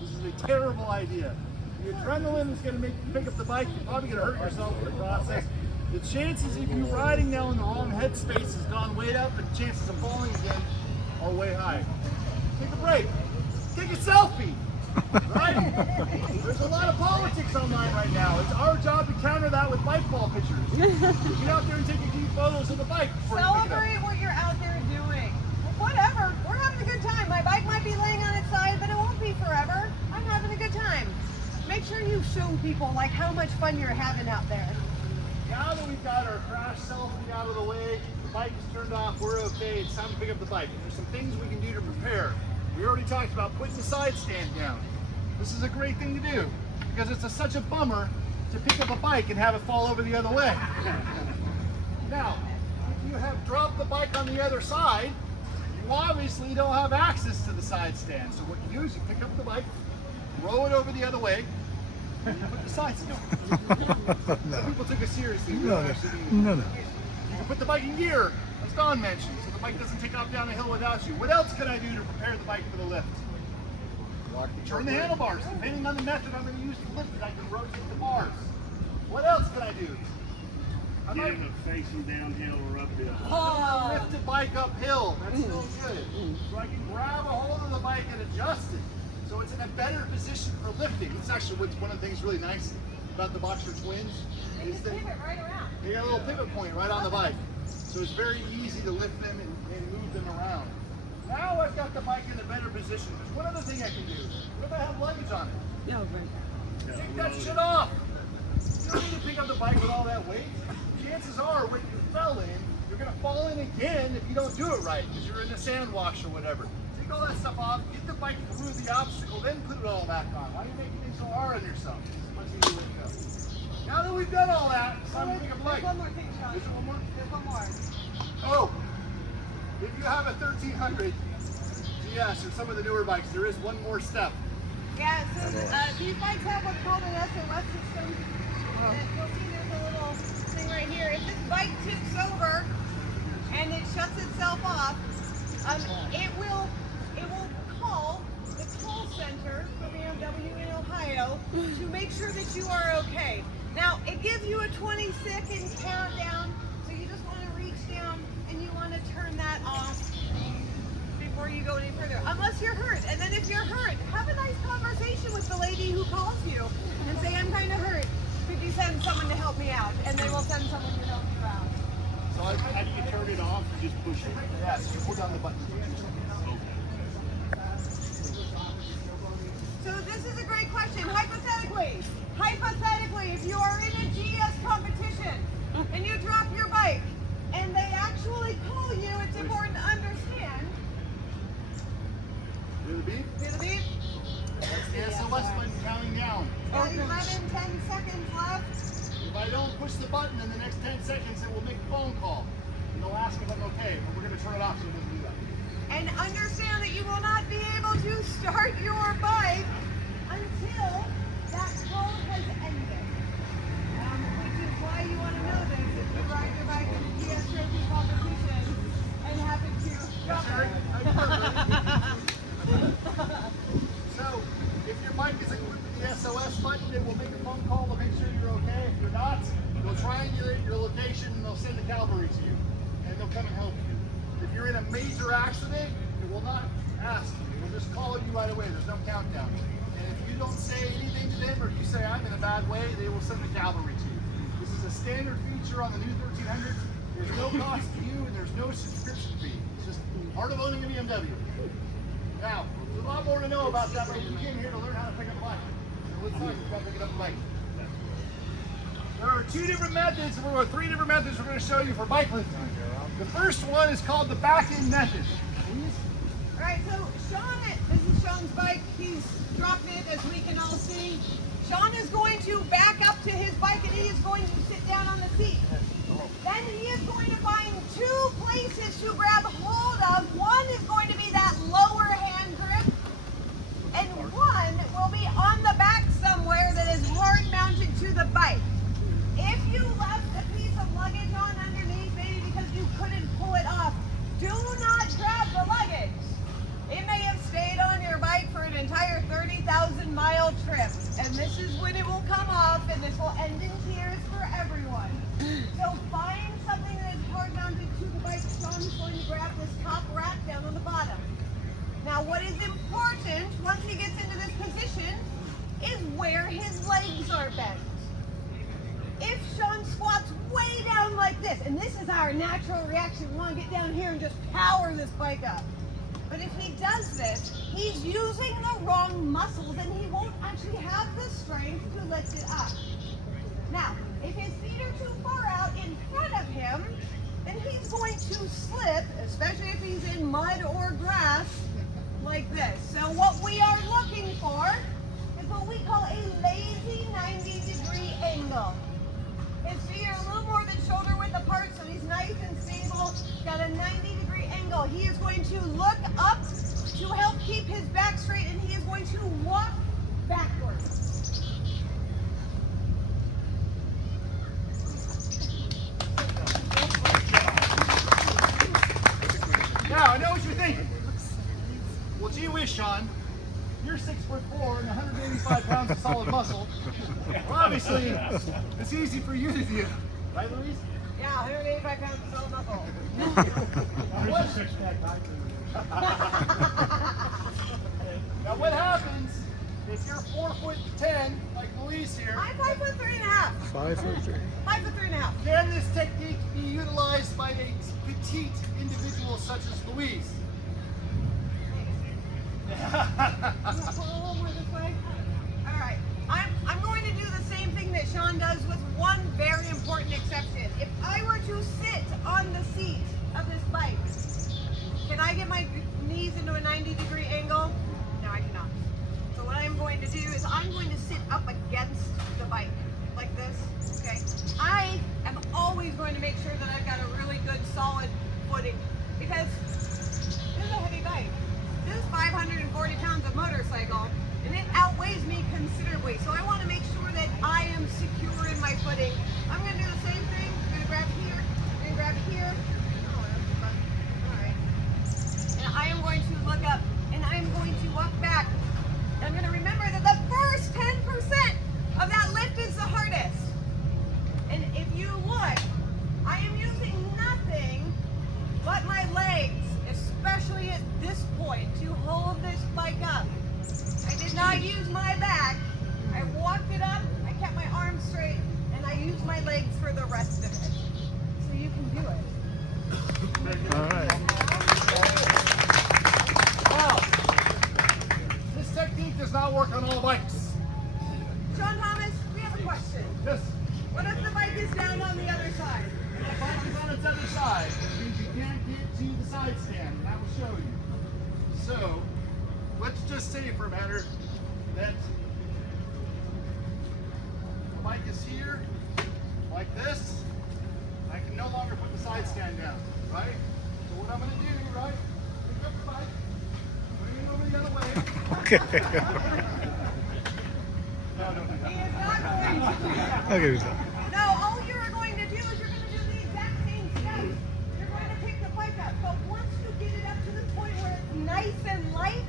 This is a terrible idea. The adrenaline is going to make you pick up the bike. You're probably going to hurt yourself in the process. The chances of you riding now in the wrong headspace has gone way up, but the chances of falling again are way high. Take a break. Take a selfie. Right? There's a lot of politics online right now. It's our job to counter that with bike fall pictures. Get out there and take a few photos of the bike before you pick it up. Celebrate what you're out there doing. Whatever. We're having a good time. My bike might be laying on its side, but it won't be forever. I'm having a good time. Make sure you show people like how much fun you're having out there. Now that we've got our crash selfie out of the way, the bike is turned off, we're okay, it's time to pick up the bike. There's some things we can do to prepare. We already talked about putting the side stand down. This is a great thing to do because it's such a bummer to pick up a bike and have it fall over the other way. Now, if you have dropped the bike on the other side, you obviously don't have access to the side stand. So what you do is you pick up the bike, roll it over the other way, and you put the side stand on. No. People took it seriously. No. You can put the bike in gear, as Don mentioned, so the bike doesn't take off down the hill without you. What else can I do to prepare the bike for the lift? Turn the handlebars. Depending on the method I'm going to use to lift it, I can rotate the bars. What else can I do? I might facing downhill or uphill. lift the bike uphill. That's no good. So I can grab a hold of the bike and adjust it. So it's in a better position for lifting. It's actually what's one of the things really nice about the Boxer Twins is that Right around. they got a little pivot point right on the bike. So it's very easy to lift them and move them around. Now I've got the bike in a better position. There's one other thing I can do. What if I have luggage on it? Take that shit off. You don't need to pick up the bike with all that weight. Chances are when you fell in, you're going to fall in again if you don't do it right because you're in a sand wash or whatever. Take all that stuff off, get the bike through the obstacle, then put it all back on. Why are you making things so hard on yourself? It's much easier way to go. Now that we've done all that, it's time to pick up the bike. There's one more thing, Sean. Is there one more? There's one more. Oh, if you have a 1300 GS or some of the newer bikes, there is one more step. Yeah, so these bikes have what's called an SOS system. You'll see there's a little thing right here. If this bike tips over and it shuts itself off, it will call the call center for BMW in Ohio to make sure that you are okay. Now, it gives you a 20-second countdown, so you just want to reach down and you want to turn that off before you go any further, unless you're hurt. And then if you're hurt, have a nice conversation with the lady who calls you and say, I'm kind of hurt. Could you send someone to help me out? And they will send someone to help you out. So How do you turn it off? Just push it. yes, you hold down the button. So this is a great question. Hypothetically, if you are in a GS competition and you drop your bike and they actually call you, it's important to understand. Hear the beep? Hear the beep? That's the SOS button counting down. Got 11, 10 seconds left. If I don't push the button in the next 10 seconds, it will make a phone call. And they'll ask if I'm okay, but we're going to turn it off so it doesn't do that. And understand that you will not be able to start your bike until that call has ended. Which is why you want to know this if you ride your bike in a GS racing competition and happen to drop it. So, if your bike is equipped with the SOS button, it will make a phone call to make sure you're okay. If you're not, they'll triangulate your location and they'll send the cavalry to you. And they'll come and help you. If you're in a major accident, it will not ask you. It will just call you right away. There's no countdown. And if you don't say anything to them or you say, I'm in a bad way, they will send the cavalry to you. This is a standard feature on the new 1300s. There's no cost to you and there's no subscription fee. It's just part of owning a BMW. Now, there's a lot more to know about that, but we came here to learn how to pick up a bike. So let's talk about picking up a bike. There are three different methods we're going to show you for bike lifting. The first one is called the back-end method. All right, so Sean, this is Sean's bike. He's dropped it, as we can all see. Sean is going to back up to his bike and he is going to sit down on the seat. Then he is going to find two places to grab hold of. One is going to be that lower hand grip, and one will be on the back somewhere that is hard mounted to the bike. If you left a piece of luggage on underneath, maybe because you couldn't pull it off, do not grab the luggage. It may have stayed on your bike for an entire 30,000 and this is when it will come off, and this will end in tears for everyone. So find something that is hard mounted to the bike. Sean is going to grab this top rack down on the bottom. Now what is important, once he gets into this position, is where his legs are bent. If Sean squats way down like this, and this is our natural reaction, we want to get down here and just power this bike up. But if he does this, he's using the wrong muscles and he won't actually have the strength to lift it up. Now, if his feet are too far out in front of him, then he's going to slip, especially if he's in mud or grass, like this. So what we are looking for is what we call a lazy 90-degree angle. His feet are a little more than shoulder width apart, so he's nice and stable. Got a 90-degree angle. He is going to look up to help keep his back straight, and he is going to walk backwards. Now, I know what you're thinking. Well, gee whiz, Sean. You're 6'4" and 185 pounds of solid muscle. Well, obviously, it's easy for you to do. Right, Louise? Yeah, 185 pounds of solid muscle. Now, what happens if you're 4'10", like Louise here? I'm 5'3.5". 5'3". 5'3.5". Can this technique be utilized by a petite individual such as Louise? You want to pull a little more this way? All right. I'm going to do the same thing that Sean does with one very important exception. If I were to sit on the seat of this bike, can I get my knees into a 90-degree angle? No, I cannot. So what I'm going to do is I'm going to sit up against the bike like this, okay? I am always going to make sure that I've got a really good solid footing because this is a heavy bike. This is 540 pounds of motorcycle, and it outweighs me considerably. So I want to make sure that I am secure in my footing. I'm going to do the same thing. I'm going to grab here, I'm going to grab here. Oh, that's fun. All right. And I am going to look up, and I'm going to walk back. I'm going to remember that the first 10% of that lift is the hardest. And if you look, I am using nothing but my legs, especially at this point, to hold this bike up. I did not use my back. I walked it up, I kept my arms straight, and I used my legs for the rest of it. So you can do it. All right. Now, this technique does not work on all bikes. John Thomas, we have a question. Yes. What if the bike is down on the other side? If the bike is on its other side, it means you can't get to the side stand, and I will show you. So, let's just say for a matter that the bike is here, like this. I can no longer put the side stand down, right? So what I'm going to do, right, pick up the bike, bring it over the other way. Okay. No, don't do that. He is not going to do that. Okay, so. No, all you're going to do is you're going to do the exact same steps. You're going to pick the bike up. But once you get it up to the point where it's nice and light,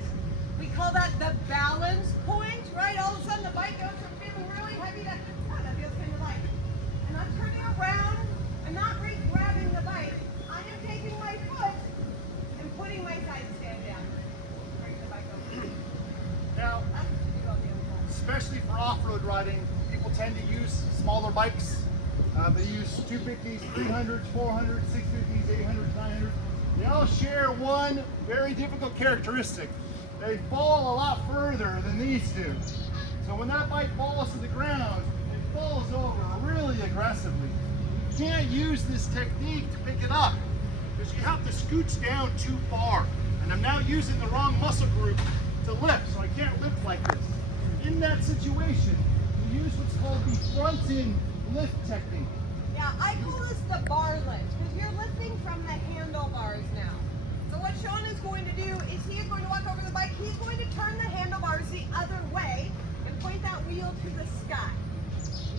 we call that the balance point, right? All of a sudden the bike goes from feeling really heavy to, oh, that feels kind of light. And I'm turning around. I'm not grabbing the bike. I am taking my foot and putting my side stand down. Bring the bike over. Now, That's what you do on the other side. especially for off-road riding, people tend to use smaller bikes. They use 250s, 300s, 400s, 650s, 800s, 900s. They all share one very difficult characteristic. They fall a lot further than these do. So when that bike falls to the ground, it falls over really aggressively. You can't use this technique to pick it up because you have to scooch down too far. And I'm now using the wrong muscle group to lift, so I can't lift like this. In that situation, we use what's called the front-in lift technique. Yeah, I call this the bar lift because you're lifting from the handlebars now. So what Sean is going to do is he is going to walk over the bike. He's going to turn the handlebars the other way and point that wheel to the sky.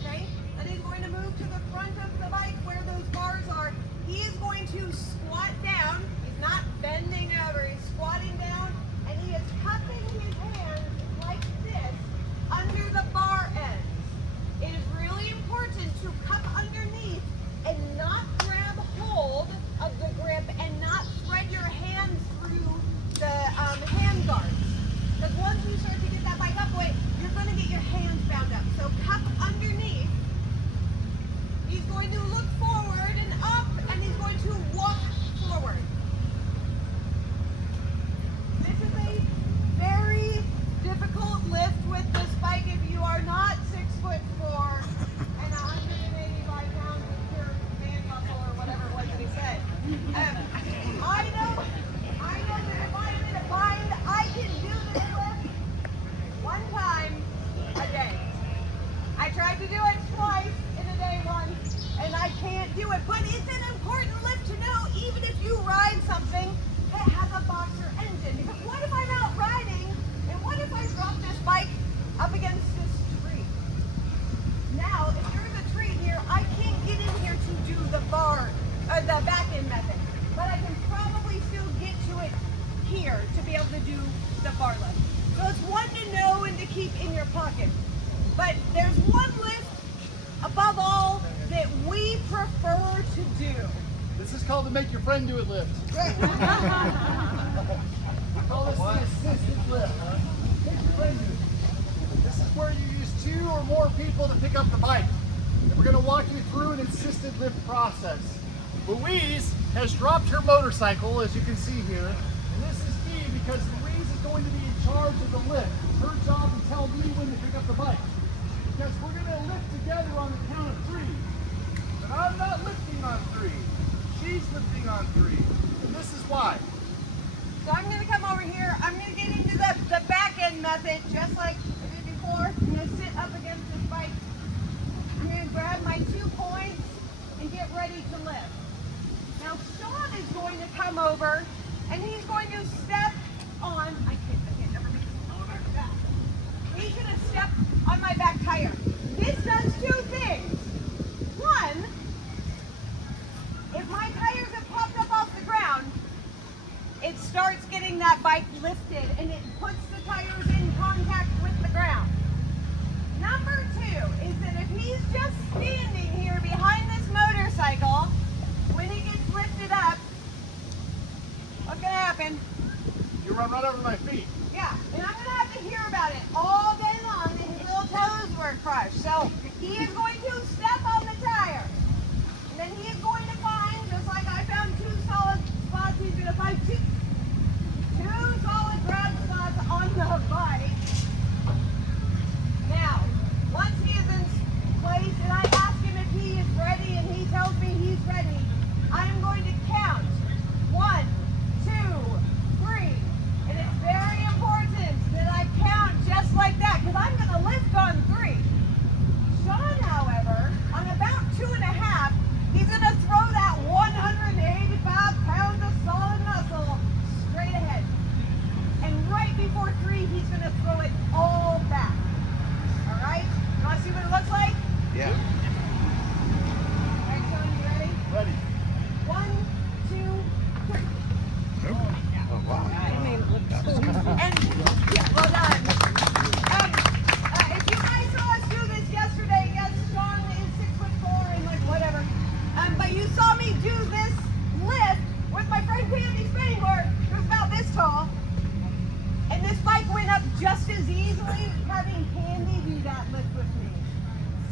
Okay? Then he's going to move to the front of the bike where those bars are. He is going to squat down. He's not bending over. He's squatting down and he is cupping his hands like this under the bar it, but it's an important lift to know, even if you ride something that has a boxer engine. Because what if I'm out riding, and what if I drop this bike up against this tree? Now, if there's a tree here, I can't get in here to do the back end method, but I can probably still get to it here to be able to do the bar lift. So it's one to know and to keep in your pocket. But there's one lift above all that we prefer to do. This is called the make your friend do it lift. We call this the assisted lift. Make your friend do it. This is where you use 2 or more people to pick up the bike. And we're going to walk you through an assisted lift process. Louise has dropped her motorcycle, as you can see here. And this is key because Louise is going to be in charge of the lift. It's her job to tell me when to pick up the bike. Because we're going to lift together on the count of 3. But I'm not lifting on 3. She's lifting on 3. And this is why. So I'm going to come over here. I'm going to get into the back end method just like I did before. I'm going to sit up against this bike. I'm going to grab my 2 points and get ready to lift. Now Sean is going to come over and he's going to step on, I can't never make this on my back. He's going to step on my back tire. This does 2 things. One, if my tires have popped up off the ground, it starts getting that bike lifted and it puts the tires in contact with the ground. Number 2 is that if he's just standing here behind this motorcycle, when he gets lifted up, what's going to happen? You run right over my feet. Yeah, and I'm going to have to hear about it all day long and his little toes were crushed. So he is going to step on the tire. And then he is going to find, just like I found 2 solid spots, he's going to find 2 solid ground spots on the bike. Now, once he is in place and I ask him if he is ready and he tells me he's ready, I am going to count 1, 2, 3. And it's very important that I count just like that because I'm going to lift on 3. Sean, however, on about 2.5, he's going to throw that 185 pounds of solid muscle straight ahead. And right before 3, he's going to throw it all back. All right? You want to see what it looks like? Yeah. All right, Sean, you ready? Ready. 1, 2, 3. Oh, wow. And well done. If you guys saw us do this yesterday, yes, Sean is 6'4" and like whatever. But you saw me do this lift with my friend Candy's spinning board. It was about this tall. And this bike went up just as easily having Candy do that lift with me.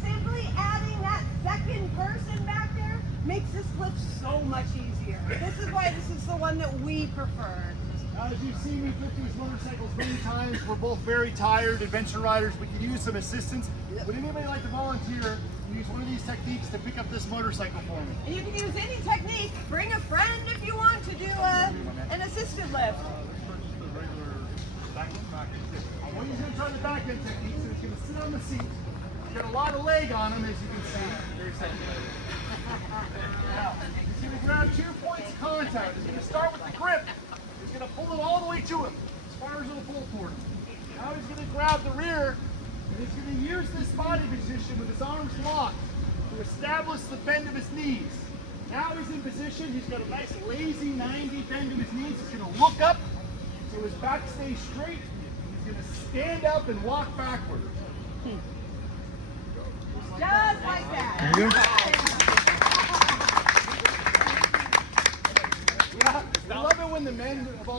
Simply adding that second person back there makes this lift so much easier. This is why this is the one that we prefer. As you've seen me flip these motorcycles many times, we're both very tired adventure riders. We could use some assistance. Would anybody like to volunteer to use one of these techniques to pick up this motorcycle for me? And you can use any technique. Bring a friend if you want to do an assisted lift. Well, he's going to try the back end technique, so he's going to sit on the seat. He's got a lot of leg on him, as you can see. Very simple. Now, he's going to grab 2 points of contact. He's going to start with the grip. He's going to pull it all the way to him, as far as it'll pull toward him. Now he's going to grab the rear, and he's going to use this body position with his arms locked to establish the bend of his knees. Now he's in position. He's got a nice lazy 90 bend of his knees. He's going to look up so his back stays straight. He's going to stand up and walk backward. Just like that. There you go. Yeah, I love it when the men of all